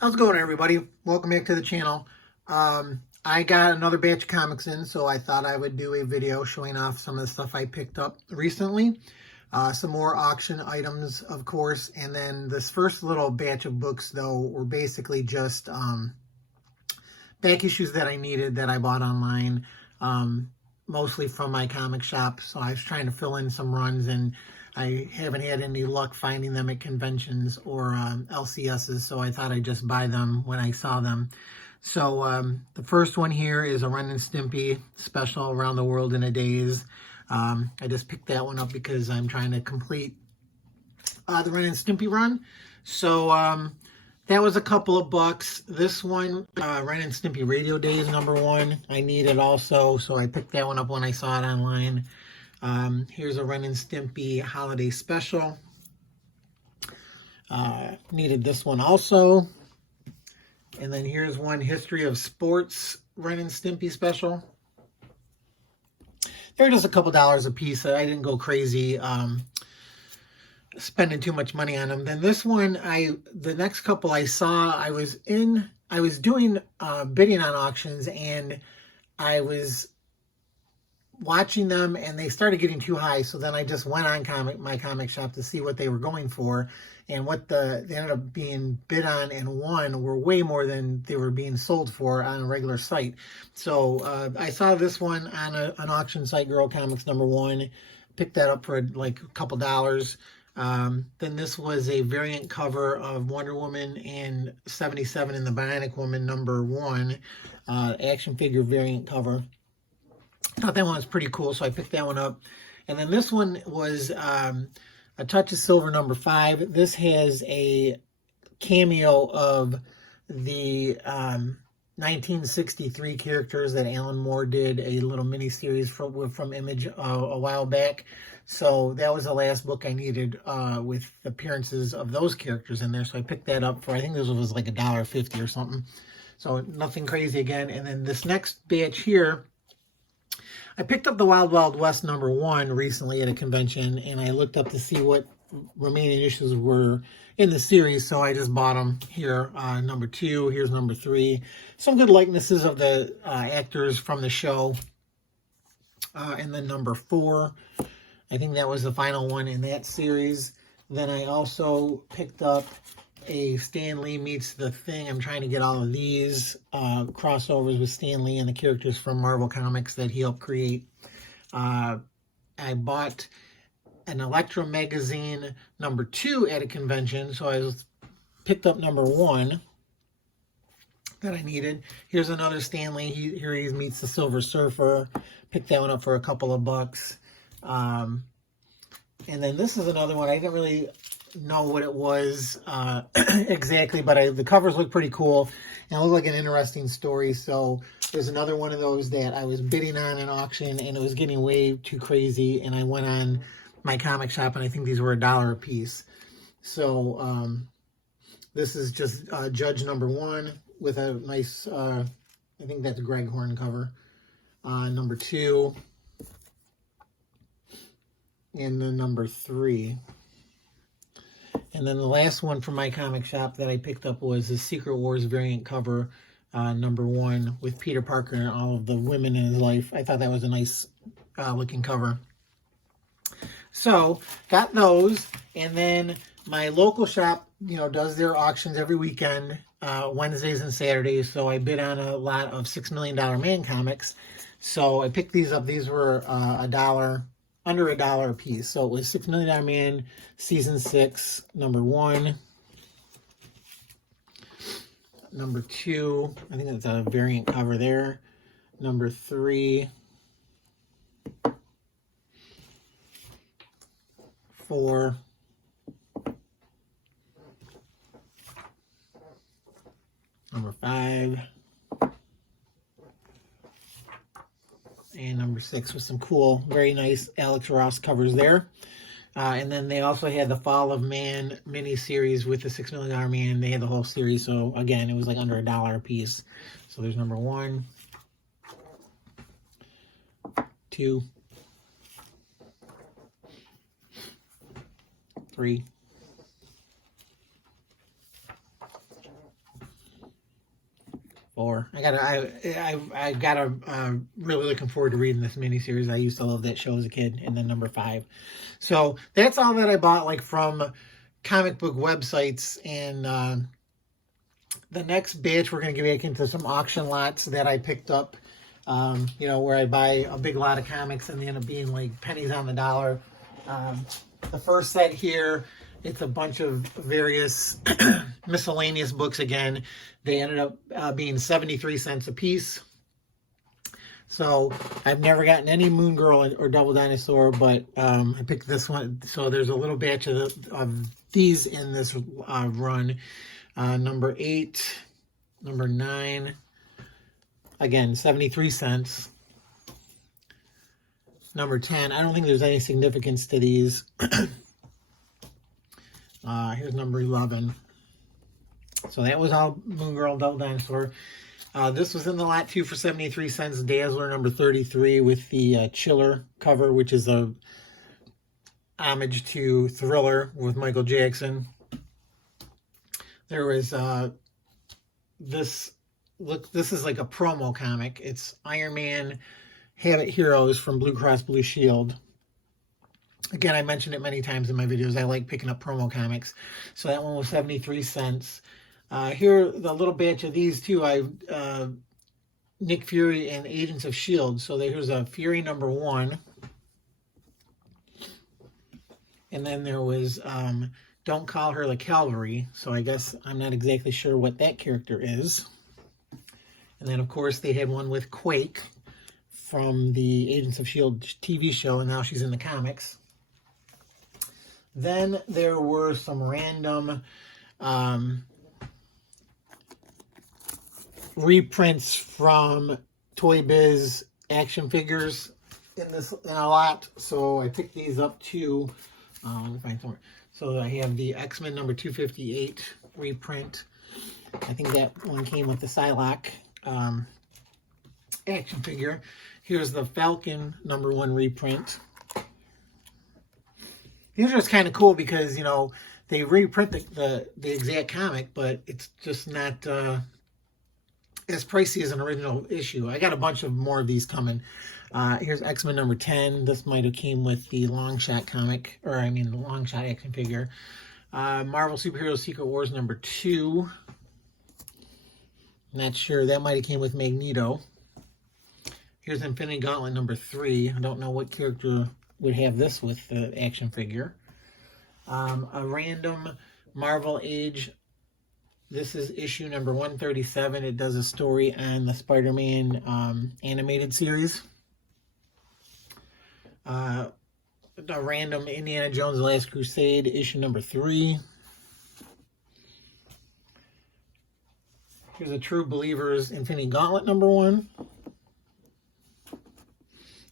How's it going, everybody? Welcome back to the channel. I got another batch of comics in, so I thought I would do a video showing off some of the stuff I picked up recently. Some more auction items, of course, and then this first little batch of books, though, were basically just back issues that I needed that I bought online, mostly from my comic shop. So I was trying to fill in some runs, and I haven't had any luck finding them at conventions or LCSs, so I thought I'd just buy them when I saw them. So the first one here is a Ren and Stimpy special, Around the World in a Daze. I just picked that one up because I'm trying to complete the Ren and Stimpy run. So that was a couple of bucks. This one, Ren and Stimpy Radio Days #1, I needed also, so I picked that one up when I saw it online. Here's a Ren and Stimpy Holiday Special. Needed this one also. And then here's one History of Sports Ren and Stimpy Special. They're just a couple dollars a piece. I didn't go crazy spending too much money on them. Then this one, the next couple I saw, I was doing bidding on auctions, and I was watching them, and they started getting too high. So then I just went on my comic shop to see what they were going for, and what they ended up being bid on and won were way more than they were being sold for on a regular site. So I saw this one on an auction site, Girl Comics #1. Picked that up for like a couple dollars. Then this was a variant cover of Wonder Woman and 77 in the Bionic Woman #1 action figure variant cover. I thought that one was pretty cool, so I picked that one up. And then this one was A Touch of Silver #5. This has a cameo of the 1963 characters that Alan Moore did a little mini-series from Image a while back. So that was the last book I needed with appearances of those characters in there. So I picked that up for, I think this was like $1.50 or something. So nothing crazy again. And then this next batch here, I picked up the Wild Wild West #1 recently at a convention, and I looked up to see what remaining issues were in the series, so I just bought them here. #2, here's #3. Some good likenesses of the actors from the show. And then #4, I think that was the final one in that series. Then I also picked up a Stan Lee Meets the Thing. I'm trying to get all of these crossovers with Stan Lee and the characters from Marvel Comics that he helped create. I bought an Electro magazine #2 at a convention, so I picked up #1 that I needed. Here's another Stan Lee. Here he meets the Silver Surfer. Picked that one up for a couple of bucks. And then this is another one. I didn't really know what it was exactly, but the covers look pretty cool and it looked like an interesting story. So there's another one of those that I was bidding on an auction, and it was getting way too crazy, and I went on my comic shop, and I think these were $1 a piece. So this is just Judge #1 with a nice I think that's Greg Horn cover. #2 and then #3. And then the last one from my comic shop that I picked up was the Secret Wars variant cover, #1, with Peter Parker and all of the women in his life. I thought that was a nice looking cover. So, got those. And then my local shop, does their auctions every weekend, Wednesdays and Saturdays. So I bid on a lot of $6 Million Man comics. So I picked these up. These were $1. Under $1 a piece. So it was $6 Million Man Season 6 #1. #2, I think that's a variant cover there. #3. 4. #5. And #6 with some cool, very nice Alex Ross covers there. And then they also had the Fall of Man mini-series with the $6 Million Man. They had the whole series. So, again, it was like under $1 a piece. So there's #1, 2, 3, 4. I gotta really looking forward to reading this miniseries. I used to love that show as a kid. And then number 5. So that's all that I bought, like, from comic book websites. And the next batch, we're going to get back into some auction lots that I picked up, you know, where I buy a big lot of comics and they end up being like pennies on the dollar. The first set here, it's a bunch of various miscellaneous books again. They ended up being 73 cents a piece. So I've never gotten any Moon Girl or Double Dinosaur, but I picked this one. So there's a little batch of these in this run. Number 8, number 9, again, 73 cents. Number 10, I don't think there's any significance to these. Here's number 11. So that was all Moon Girl, Double Dinosaur. This was in the lot too for 73 cents. Dazzler number 33 with the Chiller cover, which is a homage to Thriller with Michael Jackson. There was this is like a promo comic. It's Iron Man Habit Heroes from Blue Cross Blue Shield. Again, I mentioned it many times in my videos. I like picking up promo comics. So that one was 73 cents. Here, the little batch of these too. Nick Fury and Agents of S.H.I.E.L.D. So here's a Fury number 1. And then there was Don't Call Her the Cavalry. So I guess I'm not exactly sure what that character is. And then, of course, they had one with Quake from the Agents of S.H.I.E.L.D. TV show, and now she's in the comics. Then there were some random reprints from Toy Biz action figures in a lot. So I picked these up too. Let me find somewhere. So I have the X-Men number 258 reprint. I think that one came with the Psylocke action figure. Here's the Falcon number 1 reprint. These are just kind of cool because, you know, they reprint the exact comic, but it's just not as pricey as an original issue. I got a bunch of more of these coming. Here's X-Men number 10. This might have came with the Long Shot comic, or I mean the Long Shot action figure. Marvel Superheroes Secret Wars number 2. Not sure. That might have came with Magneto. Here's Infinity Gauntlet number 3. I don't know what character would have this with the action figure. A random Marvel Age. This is issue number 137. It does a story on the Spider-Man animated series. A random Indiana Jones The Last Crusade, issue number 3. Here's a True Believers Infinity Gauntlet number 1.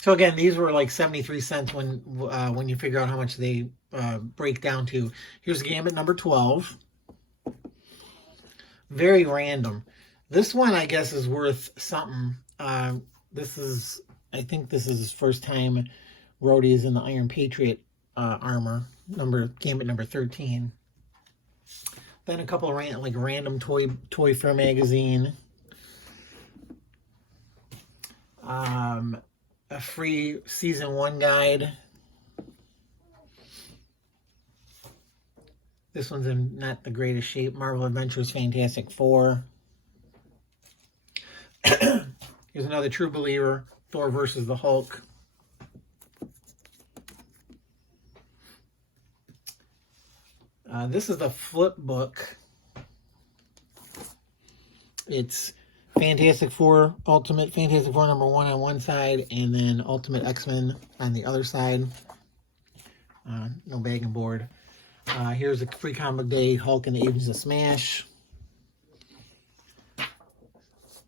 So again, these were like 73 cents when you figure out how much they break down to. Here's Gambit number 12. Very random. This one, I guess, is worth something. I think this is his first time Rhodey is in the Iron Patriot armor. Gambit number 13. Then a couple of random Toy Fair magazine. A free season 1 guide. This one's in not the greatest shape. Marvel Adventures Fantastic Four. Here's another True Believer. Thor versus the Hulk. This is the flip book. It's Fantastic Four, Ultimate Fantastic Four number 1 on one side, and then Ultimate X-Men on the other side. No bag and board. Here's a free comic book day, Hulk and the Agents of Smash.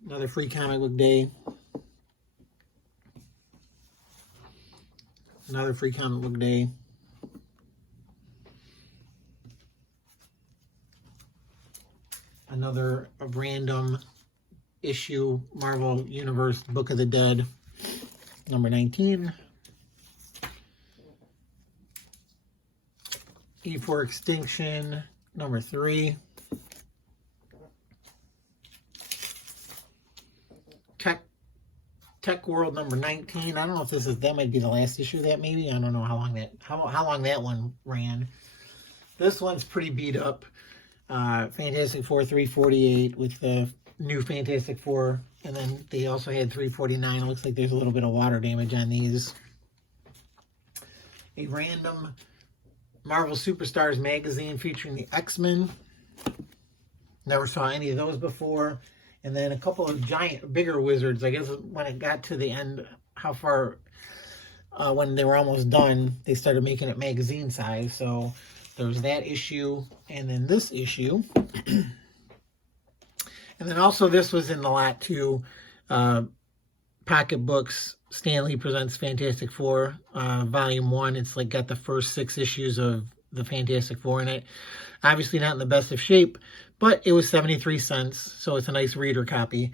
Another free comic book day. Another free comic book day. Another random issue, Marvel Universe Book of the Dead, number 19. E4 Extinction, number 3. Tech World number 19. I don't know if that might be the last issue of that, maybe. I don't know how long that one ran. This one's pretty beat up. Fantastic Four 348 with the new Fantastic Four, and then they also had 349. It looks like there's a little bit of water damage on these. A random Marvel Superstars magazine featuring the X-Men. Never saw any of those before. And then a couple of bigger wizards. I guess when it got to the end, when they were almost done, they started making it magazine size. So there was that issue, and then this issue. And then also this was in the lot too. Pocketbooks, Stan Lee Presents Fantastic Four, Volume 1. It's like got the first 6 issues of the Fantastic Four in it. Obviously not in the best of shape, but it was 73 cents, so it's a nice reader copy.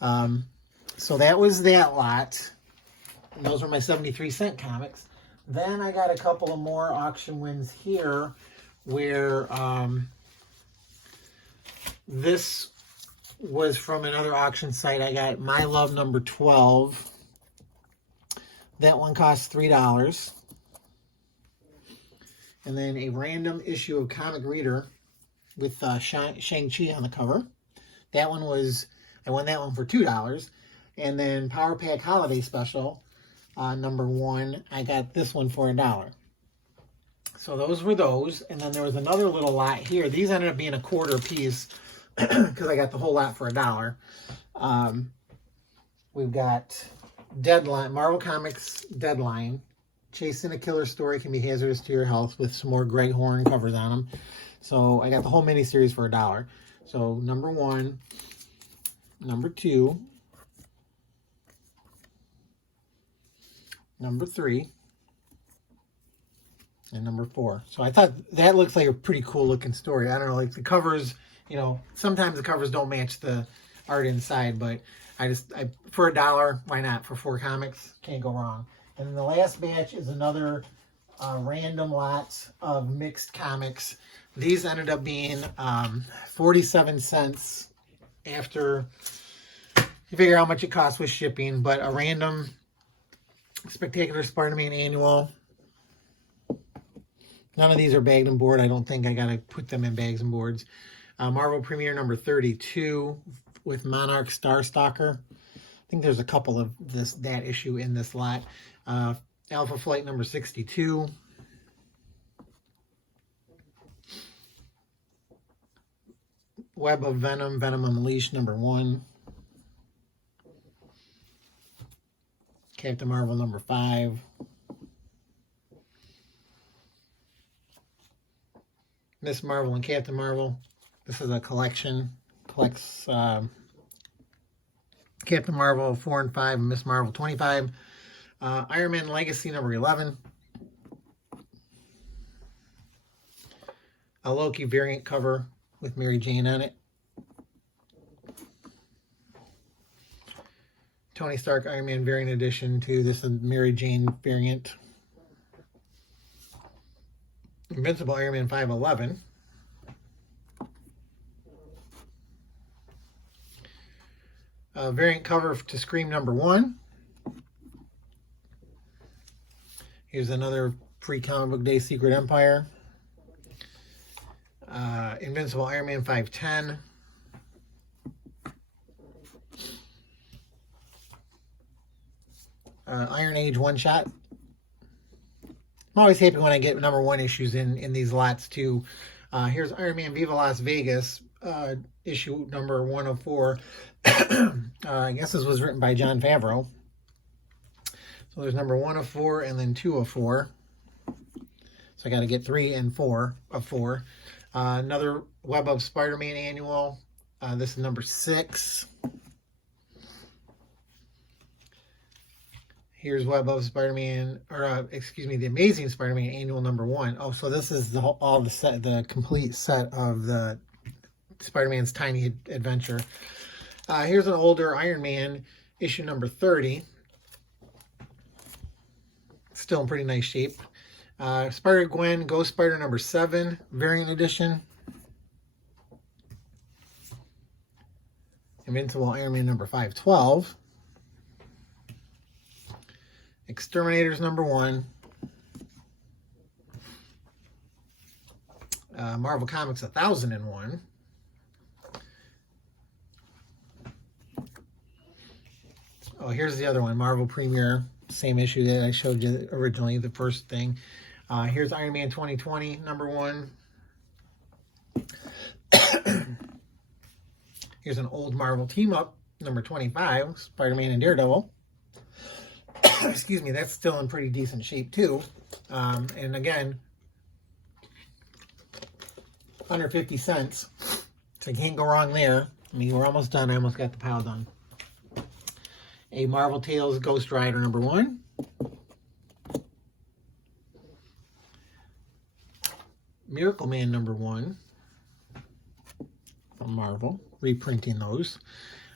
So that was that lot. And those were my 73-cent comics. Then I got a couple of more auction wins here where this was from another auction site. I got My Love number 12. That one cost $3. And then a random issue of Comic Reader with Shang-Chi on the cover. I won that one for $2. And then Power Pack Holiday Special, number 1, I got this one for $1. So those were those. And then there was another little lot here. These ended up being a quarter piece because I got the whole lot for $1. We've got Deadline, Marvel Comics Deadline. Chasing a Killer Story Can Be Hazardous to Your Health, with some more Greg Horn covers on them. So I got the whole miniseries for $1. So number 1, number 2, number 3, and number 4. So I thought that looks like a pretty cool looking story. I don't know, like the covers, sometimes the covers don't match the art inside, but for $1, why not? For 4 comics, can't go wrong. And then the last batch is another random lot of mixed comics. These ended up being 47 cents after you figure how much it costs with shipping. But a random Spectacular Spider-Man annual. None of these are bagged and board. I don't think I got to put them in bags and boards. Marvel Premiere number 32 with Monarch Starstalker. I think there's a couple of that issue in this lot. Alpha Flight number 62. Web of Venom, Venom Unleashed number 1. Captain Marvel number 5. Miss Marvel and Captain Marvel. This is a collection. Collects Captain Marvel 4 and 5 and Miss Marvel 25. Iron Man Legacy number 11. A Loki variant cover with Mary Jane on it. Tony Stark Iron Man variant edition too. This is Mary Jane variant. Invincible Iron Man 511. Variant cover to Scream number 1. Here's another free comic book day Secret Empire. Invincible Iron Man 510. Iron Age one shot. I'm always happy when I get number 1 issues in these lots too. Here's Iron Man Viva Las Vegas, issue number 104. I guess this was written by Jon Favreau. So there's number 1 of 4 and then 2 of 4. So I got to get 3 and 4 of 4. Another Web of Spider-Man annual. This is number 6. Here's Web of Spider-Man, the Amazing Spider-Man annual number 1. Oh, so this is the complete set of the Spider-Man's Tiny Adventure. Here's an older Iron Man, issue number 30. Still in pretty nice shape. Spider-Gwen, Ghost Spider number 7, variant edition. Invincible Iron Man number 512. Exterminators #1. Marvel Comics 1001. Oh, here's the other one, Marvel Premiere. Same issue that I showed you originally, the first thing. Here's Iron Man 2020 #1. Here's an old Marvel team-up, #25, Spider-Man and Daredevil. Excuse me, that's still in pretty decent shape too. And again, under 50 cents. So you can't go wrong there. I mean, we're almost done. I almost got the pile done. A Marvel Tales Ghost Rider #1. Miracle Man #1 from Marvel, reprinting those.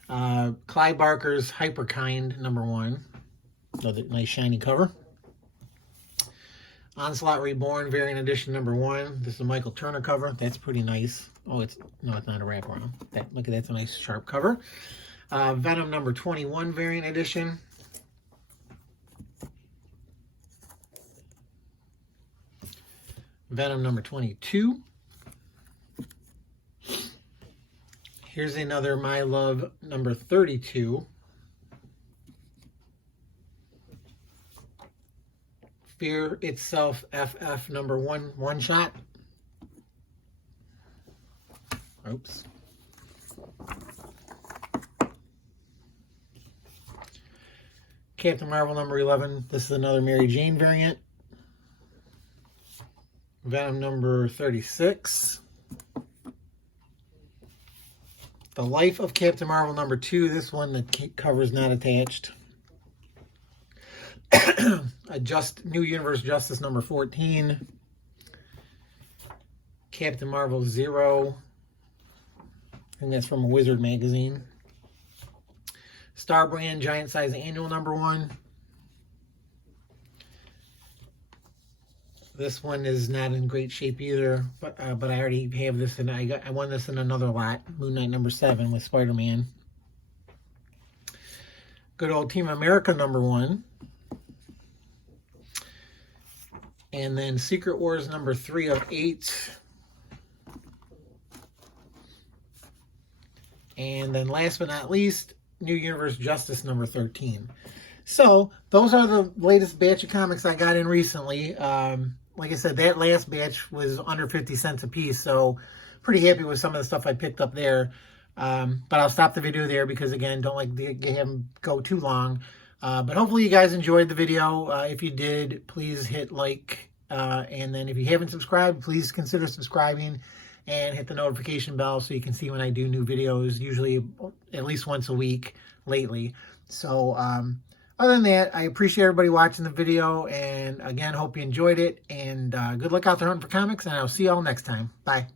Clive Barker's Hyperkind #1, another nice shiny cover. Onslaught Reborn variant edition #1. This is a Michael Turner cover. That's pretty nice. Oh, it's not a wraparound. Look at that's a nice sharp cover. Venom #21 variant edition. Venom #22. Here's another My Love #32. Fear Itself FF #1 one shot. Oops. Captain Marvel #11. This is another Mary Jane variant. Venom #36. The Life of Captain Marvel #2. This one, the cover is not attached. New Universe Justice #14. Captain Marvel 0. I think that's from a Wizard magazine. Star Brand Giant Size Annual #1. This one is not in great shape either, but I already have this, and I won this in another lot. Moon Knight #7 with Spider-Man. Good Old Team America #1. And then Secret Wars #3 of 8. And then last but not least, New Universe Justice #13. So those are the latest batch of comics I got in recently. Like I said, that last batch was under 50 cents a piece, so pretty happy with some of the stuff I picked up there. But I'll stop the video there because, again, don't like to have them go too long. But hopefully you guys enjoyed the video. If you did, please hit like. And then if you haven't subscribed, please consider subscribing and hit the notification bell so you can see when I do new videos, usually at least once a week lately. So other than that, I appreciate everybody watching the video, and again, hope you enjoyed it, and good luck out there hunting for comics, and I'll see y'all next time. Bye.